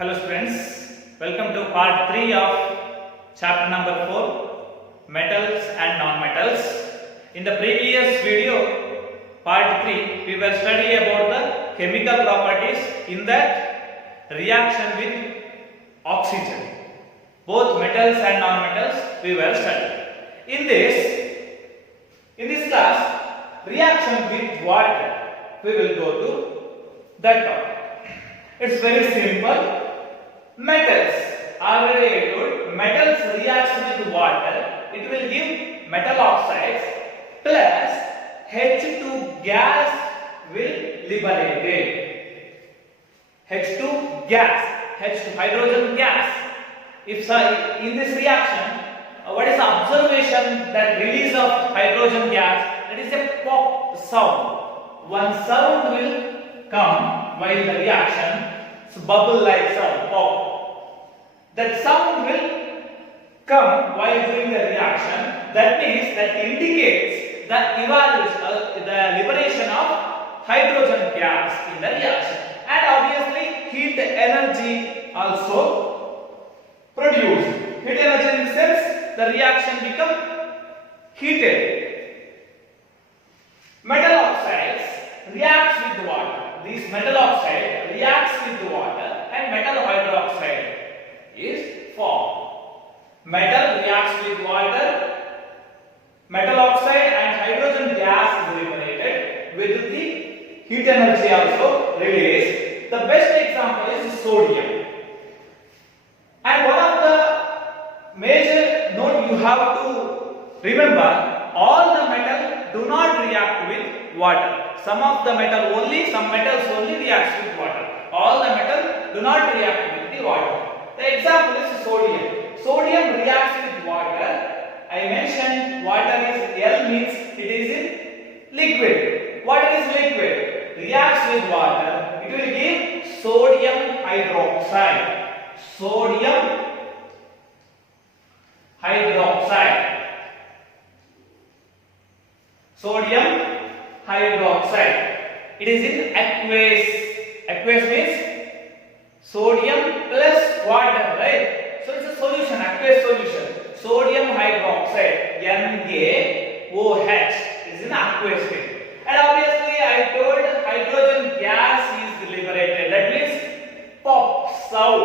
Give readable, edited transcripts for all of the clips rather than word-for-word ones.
Hello students, welcome to part 3 of chapter number 4, metals and non-metals. In the previous video, part 3, we will study about the chemical properties in that reaction with oxygen. Both metals and non-metals we will study. In this class, reaction with water, we will go to that topic. It's very simple. Metals, already I told, metals reacts with water, it will give metal oxides plus H2 gas will liberate it. H2 gas, H2 hydrogen gas. If in this reaction, what is the observation that release of hydrogen gas? That is a pop sound. One sound will come while the reaction. So bubble like sound, pop. That sound will come while doing the reaction. That means that indicates the evaluation, the liberation of hydrogen gas in the reaction. And obviously heat energy also produced. Heat energy in the sense the reaction become heated. Metal oxides reacts with water. This metal oxide reacts with water and metal hydroxide is formed. Metal reacts with water, metal oxide and hydrogen gas is liberated with the heat energy also released. The best example is sodium. And one of the major note you have to remember, all the metal do not react with water. Some of the metal only, some metals only reacts with water. All the metal do not react with the water. The example is sodium. Sodium reacts with water. I mentioned water is L means it is in liquid. Water is liquid. Reacts with water. It will give sodium hydroxide. Sodium hydroxide. Sodium hydroxide. It is in aqueous. Aqueous means sodium plus water, right? So it's a solution, aqueous solution. Sodium hydroxide, NaOH, is in aqueous state. And obviously I told hydrogen gas is liberated. That means pop sound,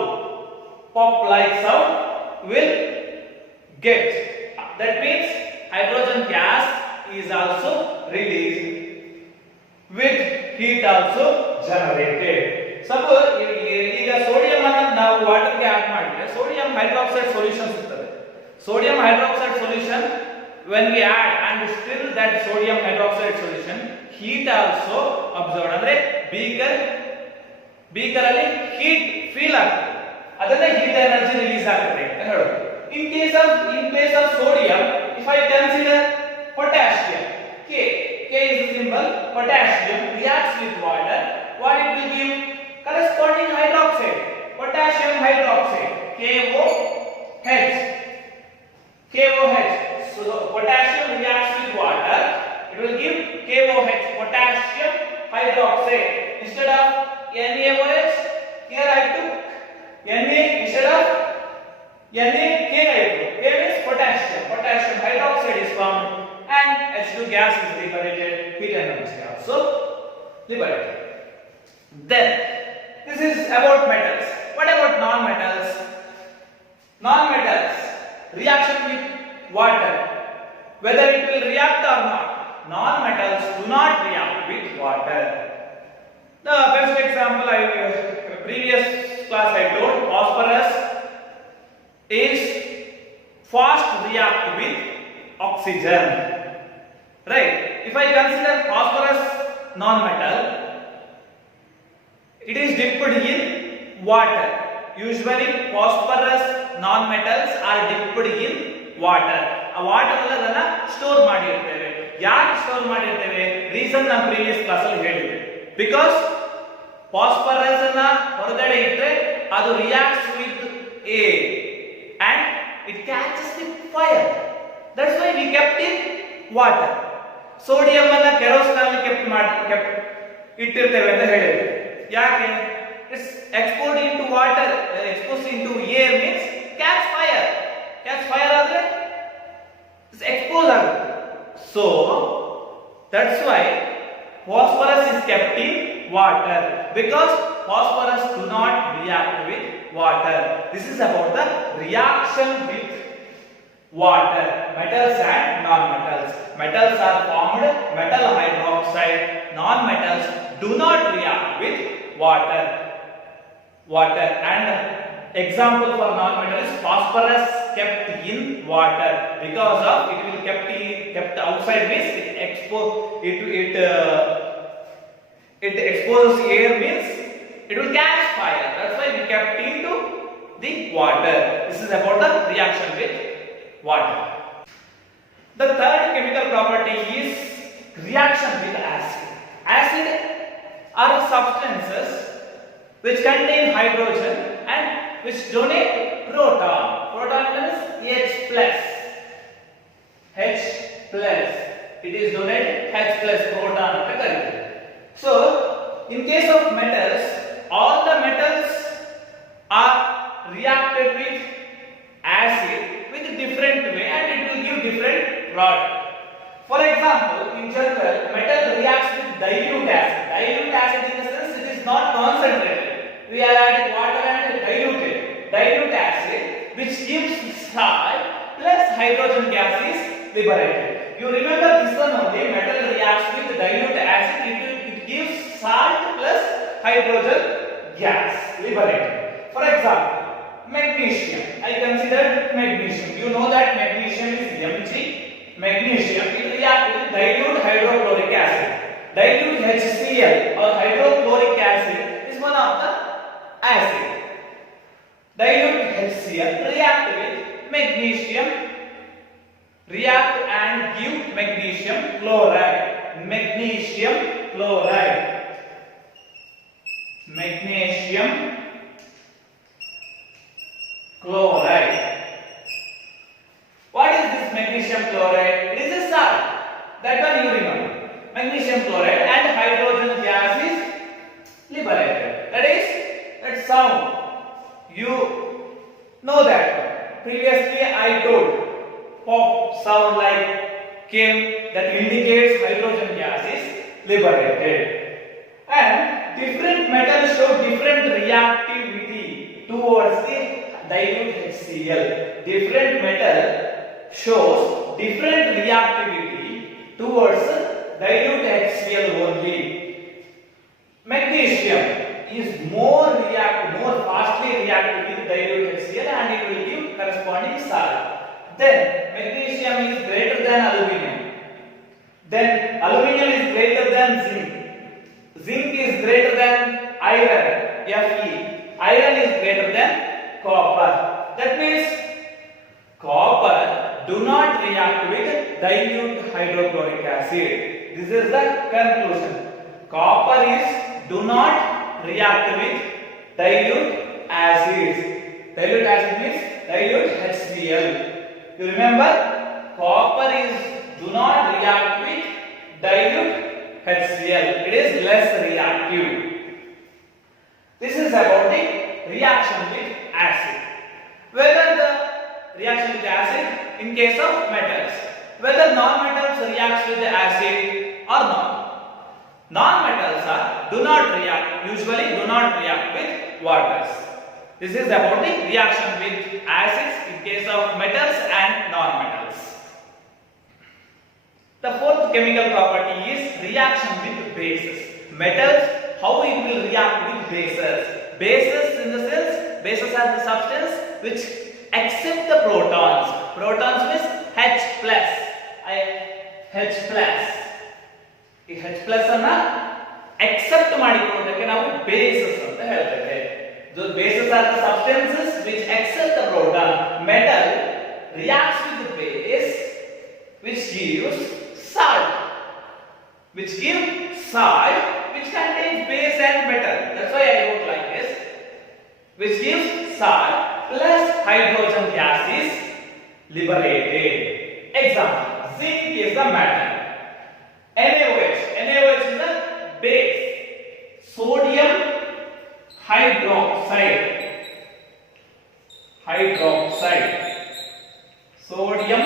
pop like sound will get. That means hydrogen gas is also released with heat also generated. Suppose ಈಗ sodium ಅನ್ನು ನಾವು water ಗೆ add ಮಾಡಿದ್ರೆ sodium hydroxide solution ಸಿಗ್ತದೆ. Sodium hydroxide solution when we add and still that sodium hydroxide solution heat also absorbed ಅಂದ್ರೆ beaker ಅಲ್ಲಿ heat feel ಆಗ್ತದೆ, ಅದನ್ನ heat energy release ಆಗ್ತದೆ ಅಂತ ಹೇಳೋದು. In place of sodium, if I consider potassium, K is the symbol, potassium reacts with water, what it will give? Corresponding hydroxide, potassium hydroxide, KOH. So potassium reacts with water, it will give KOH, potassium hydroxide. Instead of NaOH, here I took Na instead of NaK I took. K means potassium hydroxide is formed and H2 gas is liberated, heat energy also liberated. Then this is about metals. What about non-metals? Non-metals, reaction with water, whether it will react or not. Non-metals do not react with water. The best example previous class I told, phosphorus is fast react with oxygen. Right? If I consider phosphorus non-metal, it is dipped in water. Usually phosphorus non-metals are dipped in water. ಆ water ಅಲ್ಲಿ ಅದನ್ನ store ಮಾಡಿರ್ತೇವೆ. ಯಾಕೆ store ಮಾಡಿರ್ತೇವೆ? Reason ನಾನು previous class ಅಲ್ಲಿ ಹೇಳಿದ್ದೆ. Because phosphorus ಅನ್ನ ಹೊರಗಡೆ ಇಟ್ಟರೆ ಅದು reacts with air and it catches with fire. That's why we kept in water. Sodium ಅನ್ನ ಕೆರೋಸಿನ್ ಅಲ್ಲಿ ಕೆಪ್ಟ್ ಇಟ್ಟಿರ್ತೇವೆ ಅಂತ ಹೇಳಿದ್ವಿ. ಯಾಕೆ? It's exposed into water, exposed into air means catch fire. Catch fire ಆದರೆ it's exposed ಆಗುತ್ತೆ. So that's why phosphorus is kept in water, because phosphorus do not react with water. This is about the reaction with water, metals and non-metals. Metals are formed metal hydroxide. Non-metals do not react with water. And example for non-metal is phosphorus kept in water, because of it will kept outside means it exposes air means it will catch fire. That's why we kept into the water. This is about the reaction with water. The third chemical property is reaction with acid. Acid are substances which contain hydrogen and which donate proton. Proton means H plus. H plus. It is donated H plus proton. So, in case of metals, all the metals are reacted with acid with different way, and it will give different product. For example, in general, metal reacts with dilute acid. Dilute acid in the sense it is not concentrated. We are adding water and dilute acid, which gives salt plus hydrogen gas is liberated. You remember this one only, metal reacts with dilute acid, it gives salt plus hydrogen gas liberated. For example, magnesium. I considered magnesium. You know that magnesium is Mg. Magnesium it reacts with dilute hydrochloric acid. Dilute HCl or hydrochloric acid is one of the acid. Dilute HCl react with magnesium, react and give magnesium chloride. Magnesium chloride. Magnesium chloride. What is this magnesium chloride? It is a salt. That one you remember. Magnesium chloride and hydrogen gas is liberated. That sound. You know that. Previously I told pop sound like came that indicates hydrogen gas is liberated. And different metals show different reactivity towards the dilute HCl. Different metal shows different reactivity towards dilute HCl only. Magnesium is more fastly reactive with dilute HCl, and it will give corresponding salt. Then magnesium is greater than aluminum. Then aluminum is greater than zinc. Zinc is greater than iron, Fe. Iron is greater than copper. That means copper do not react with dilute hydrochloric acid. This is the conclusion. Copper is do not react with dilute acids. Dilute acid means dilute HCl. You remember, copper is do not react with dilute HCl. It is less reactive. This is about the reaction with acid. Whether the reaction with acid in case of metals, whether non-metals reacts with the acid or not. Non-metals usually do not react with waters. This is about the reaction with acids in case of metals and non-metals. The fourth chemical property is reaction with bases. Metals, how it will react with bases. Bases in the sense, bases are the substance which accept the protons. Protons means H plus. H plus. ಈ H plus ಅನ್ನ accept ಮಾಡಿಕೊಳ್ಳೋದಕ್ಕೆ ನಾವು bases ಅಂತ ಹೇಳ್ತೇವೆ. Those bases are the substances which accept the proton. Metal reacts with the base which gives salt. Which contains base and metal. That's why I wrote like this. Which gives salt plus hydrogen gas is liberated. Example, zinc is the metal. NaOH is the base. Sodium hydroxide, sodium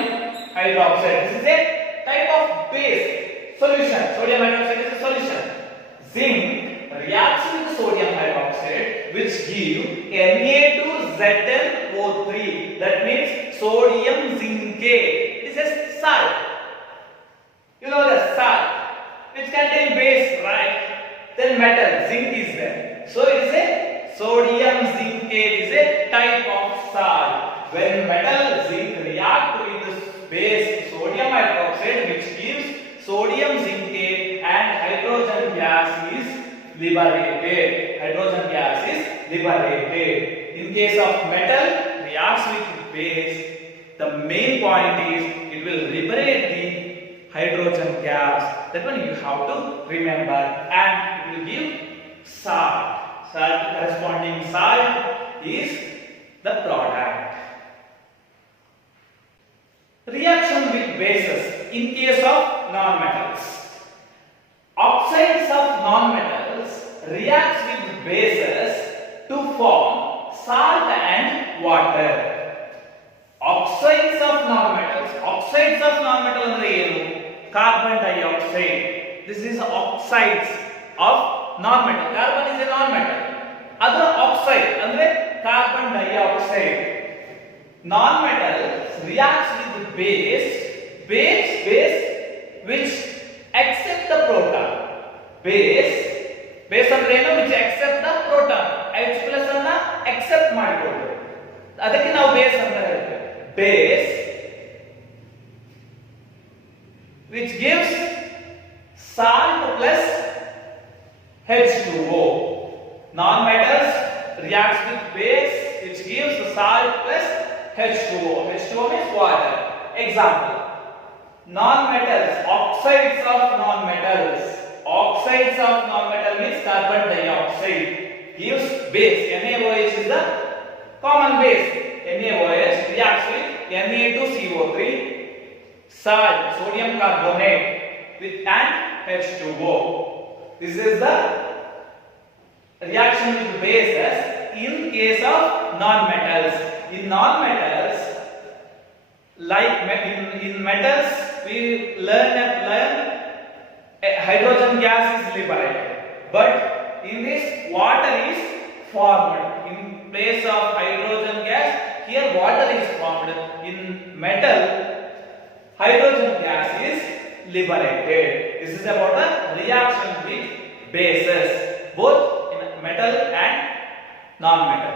hydroxide. This is a type of base solution. Sodium hydroxide is a solution. Zinc reacts with sodium hydroxide, which give Na2Zn O3. That means sodium zincate. This is salt. You know the salt, which contain base, right? Then metal, zinc is there. So it is a sodium zincate is a type of salt. When metal zinc react with this base sodium hydroxide, which gives sodium zincate, and hydrogen gas is liberated. Hydrogen gas is liberated. In case of metal reacts with base, the main point is it will liberate the hydrogen gas. That one you have to remember, and it will give salt. Salt, corresponding salt is the product. Reaction with bases in case of non-metals. Oxides of non-metals reacts with bases to form salt and water. Oxides of non-metals. Oxides of non-metal andre ಏನು? Carbon dioxide. This is oxides of non-metal. Carbon is a non-metal. Other oxide andre carbon dioxide. Non-metal reacts with base which accept the proton. Base andre ಏನು? Which accept the proton. H plus ಅನ್ನ accept ಮಾಡಿಕೊಳ್ಳೋದು. ಅದಕ್ಕೆ ನಾವು base ಅಂತ ಹೇಳ್ತೇವೆ. Base which gives salt plus H2O. Non-metals reacts with base which gives salt plus H2O. H2O means water. Example: non-metals, oxides of non-metals. Oxides of non-metal means carbon dioxide gives base. NaOH is the common base. NaOH reacts with Na2CO3, salt, sodium carbonate with and H2O. This is the reaction with bases in case of non-metals. In non-metals, like in metals, we learn hydrogen gas is liberated, but in this water is formed. In place of hydrogen gas, here water is formed. In metal, hydrogen gas is liberated. This is about the reaction with bases, both in metal and non-metal.